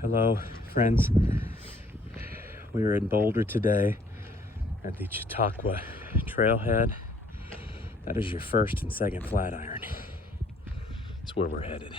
Hello, friends. We are in Boulder today at the Chataqua trailhead. That is your first and second Flatiron. That's where we're headed.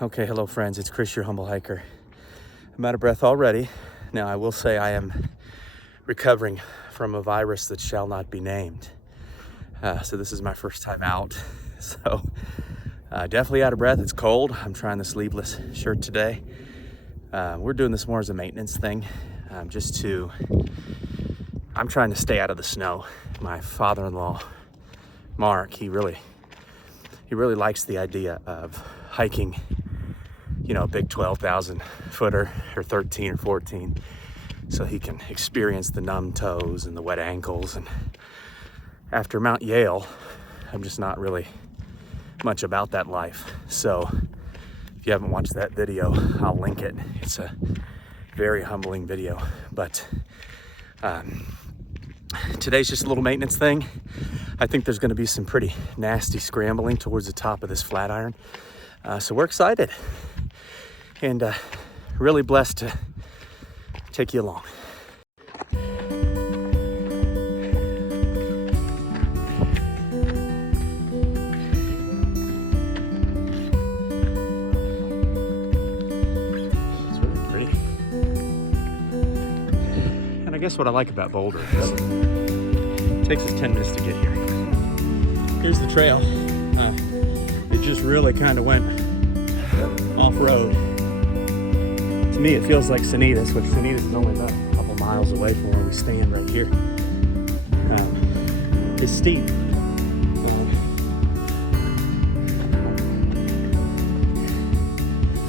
Okay, hello friends, it's Chris, your humble hiker. I'm out of breath already. Now I will say I am recovering from a virus that shall not be named. So this is my first time out. So definitely out of breath, it's cold. I'm trying the sleeveless shirt today. We're doing this more as a maintenance thing. I'm trying to stay out of the snow. My father-in-law, Mark, he really likes the idea of hiking, you know, a big 12,000 footer or 13 or 14, so he can experience the numb toes and the wet ankles. And after Mount Yale, I'm just not really much about that life. So if you haven't watched that video, I'll link it. It's a very humbling video. But today's just a little maintenance thing. I think there's going to be some pretty nasty scrambling towards the top of this Flatiron. So we're excited and really blessed to take you along. It's really pretty. And I guess what I like about Boulder is it takes us 10 minutes to get here. Here's the trail. It just really kind of went off-road. To me, it feels like Sanitas, which Sanitas is only about a couple miles away from where we stand right here. It's steep.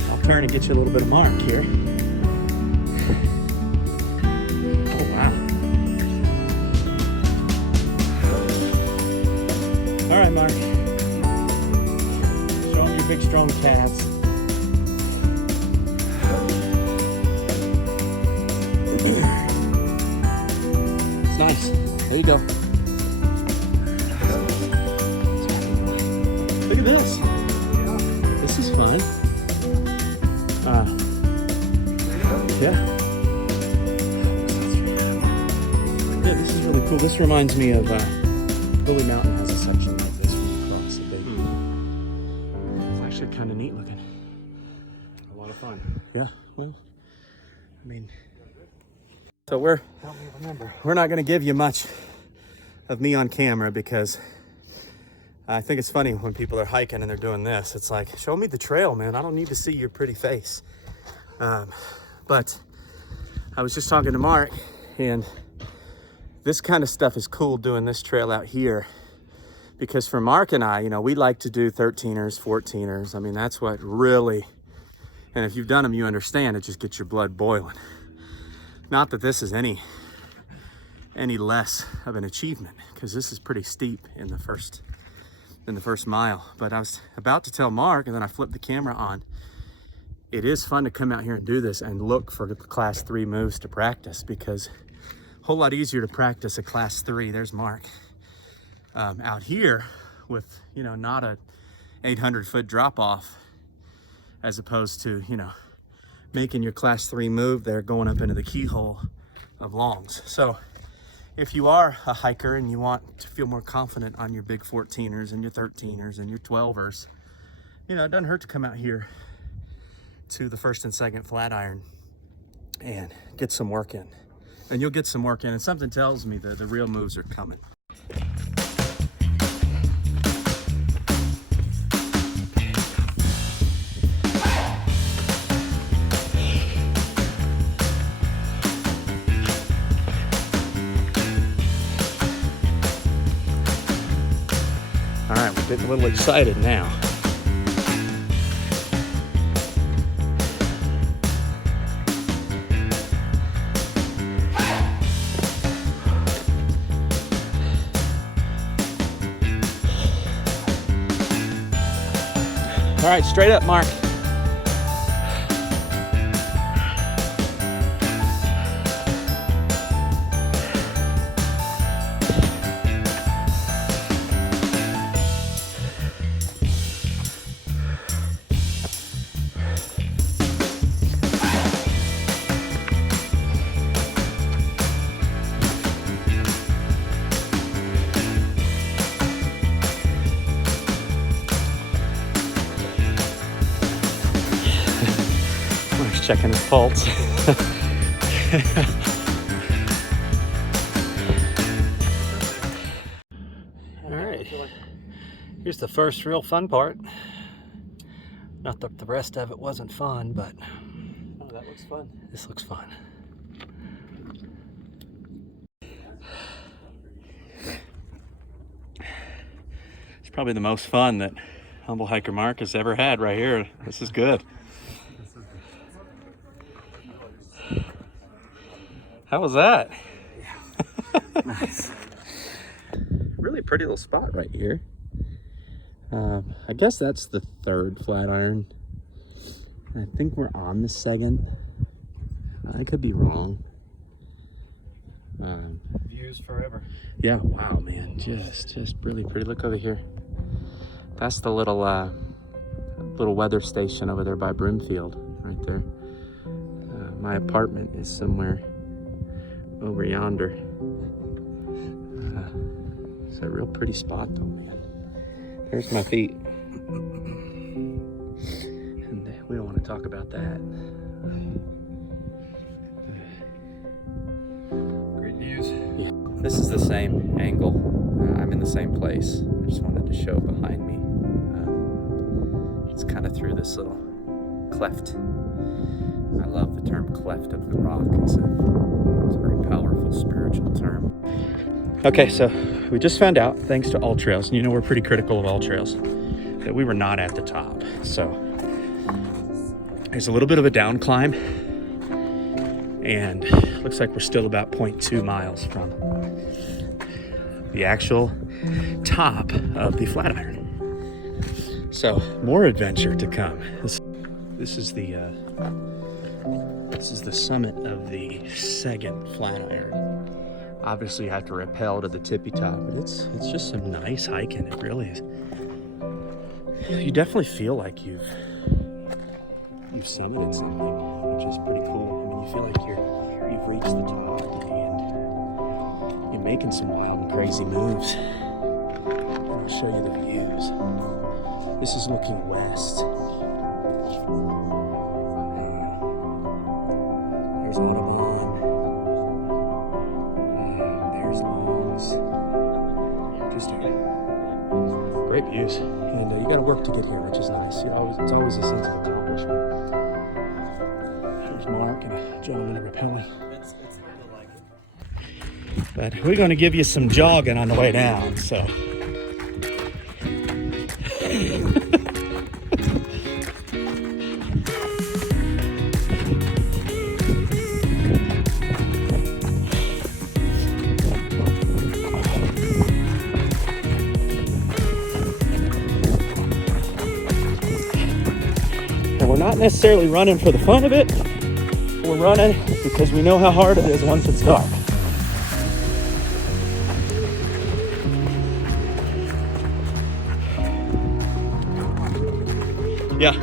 I'll turn and get you a little bit of Mark here. Oh, wow. All right, Mark. Show them your big, strong calves. It's nice. There you go. Look at this. This is fun. Yeah. Yeah, this is really cool. This reminds me of Billy Mountain has a section like this when you cross it. It's actually kind of neat looking. A lot of fun. Yeah. Well, I mean, so we're not going to give you much of me on camera because I think it's funny when people are hiking and they're doing this. It's like, show me the trail, man. I don't need to see your pretty face. But I was just talking to Mark, and this kind of stuff is cool doing this trail out here because for Mark and I, you know, we like to do 13ers, 14ers. I mean, that's what really, and if you've done them, you understand, it just gets your blood boiling. Not that this is any less of an achievement, because this is pretty steep in the first mile. But I was about to tell Mark, and then I flipped the camera on. It is fun to come out here and do this and look for the class 3 moves to practice, because a whole lot easier to practice a class 3. There's Mark out here with, you know, not a 800-foot drop off, as opposed to, you know, making your class 3 move there, going up into the keyhole of longs. So if you are a hiker and you want to feel more confident on your big 14ers and your 13ers and your 12ers, you know, it doesn't hurt to come out here to the first and second Flatiron and get some work in. And you'll get some work in, and something tells me that the real moves are coming. All right, we're getting a little excited now. All right, straight up, Mark. Checking his pulse. All right, here's the first real fun part. Not that the rest of it wasn't fun, but Oh, that looks fun. this looks fun. It's probably the most fun that Humble Hiker Mark has ever had right here. This is good. How was that? Yeah. Nice. Really pretty little spot right here. I guess that's the third Flatiron. I think we're on the second. I could be wrong. Views forever. Yeah, wow, man, just really pretty. Look over here. That's the little weather station over there by Broomfield, right there. My apartment is somewhere over yonder. It's a real pretty spot though, man. There's my feet. And we don't want to talk about that. Great views. Yeah. This is the same angle. I'm in the same place. I just wanted to show behind me. It's kind of through this little cleft. I love the term cleft of the rock. It's a very powerful spiritual term. Okay, so we just found out, thanks to All Trails, and you know we're pretty critical of All Trails, that we were not at the top. So there's a little bit of a down climb, and looks like we're still about 0.2 miles from the actual top of the Flatiron. So more adventure to come. This is the summit of the second Flatiron. Obviously you have to rappel to the tippy top, but it's just some nice hiking. It really is. You definitely feel like you've summited something, which is pretty cool. I mean, you feel like you've reached the top and you're making some wild and crazy moves. I'll show you the views. This is looking west. There's Audubon. There's Longs. Just great views. And you got to work to get here, which is nice. It's always a sense of accomplishment. There's Mark and a gentleman in rappelling. But we're going to give you some jogging on the way down, so. And we're not necessarily running for the fun of it. We're running because we know how hard it is once it's dark. Yeah.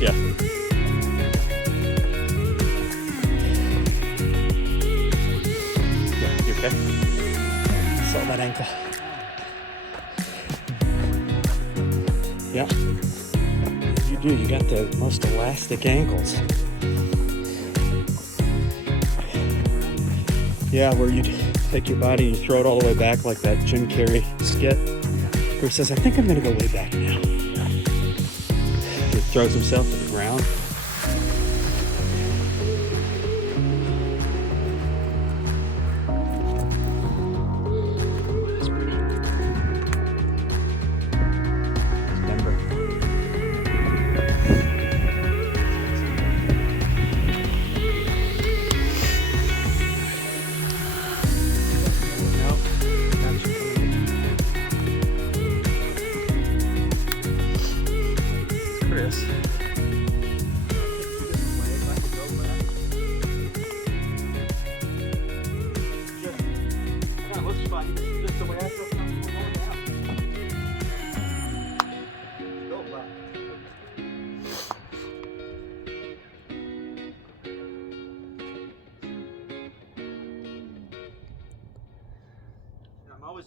Yeah. You okay? Saw that ankle. Yeah. You do. You got the most elastic ankles. Yeah, where you take your body and you throw it all the way back like that Jim Carrey skit where he says, I think I'm going to go way back now. He throws himself to the ground.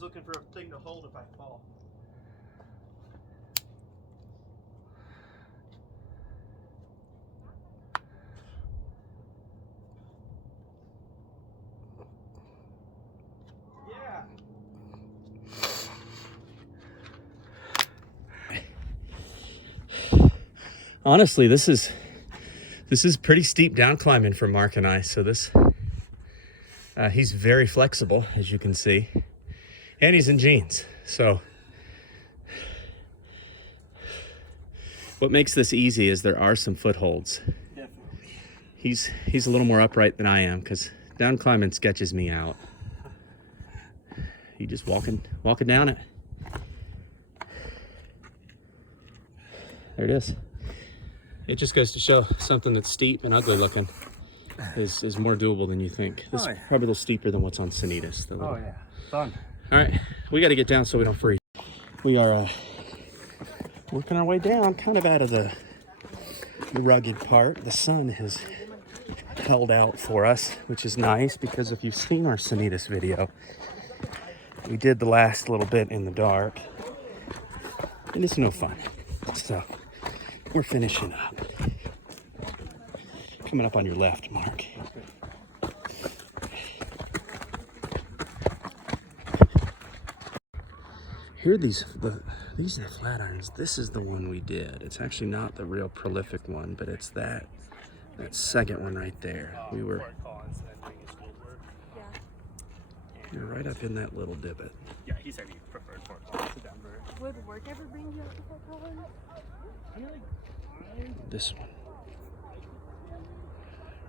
just looking for a thing to hold if I fall. Yeah. Honestly, this is pretty steep down climbing for Mark and I. So this, he's very flexible, as you can see, and he's in jeans. So what makes this easy is there are some footholds. Definitely. He's a little more upright than I am because down climbing sketches me out. You just walking down it. There it is. It just goes to show something that's steep and ugly looking is more doable than you think. This is probably a little steeper than what's on Sanitas. Oh yeah, fun. All right, we got to get down so we don't freeze. We are working our way down, kind of out of the rugged part. The sun has held out for us, which is nice because if you've seen our Sanitas video, we did the last little bit in the dark, and it's no fun. So we're finishing up. Coming up on your left, Mark. Here, these are the Flatirons. This is the one we did. It's actually not the real prolific one, but it's that second one right there. We were right up in that little divot. Yeah, he said he preferred Fort Collins to Denver. Would work ever bring you up to Fort Collins? This one.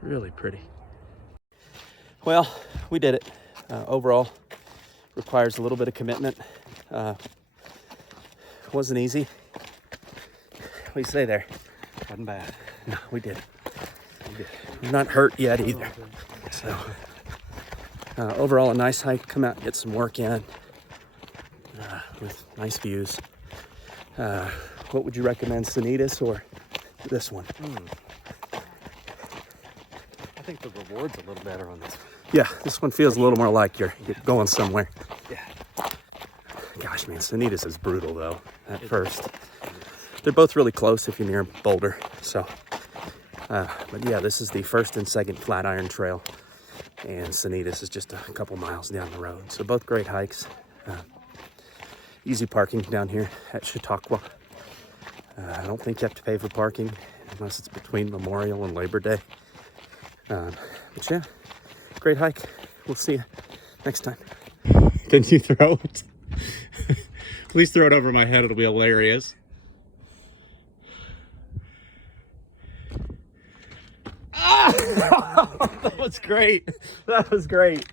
Really pretty. Well, we did it. Overall, requires a little bit of commitment. Wasn't easy. What do you say there? Wasn't bad. No, we did it. We're not hurt yet either. So, overall, a nice hike. Come out and get some work in with nice views. What would you recommend, Sanitas or this one? I think the reward's a little better on this one. Yeah, this one feels a little more like you're going somewhere. Yeah. Gosh, man, Sanitas is brutal though at first. They're both really close if you're near Boulder. So, but yeah, this is the first and second Flatiron Trail, and Sanitas is just a couple miles down the road. So both great hikes. Easy parking down here at Chataqua. I don't think you have to pay for parking unless it's between Memorial and Labor Day. But yeah, great hike. We'll see you next time. Can you throw it? Please throw it over my head. It'll be hilarious. Ah! That was great. That was great.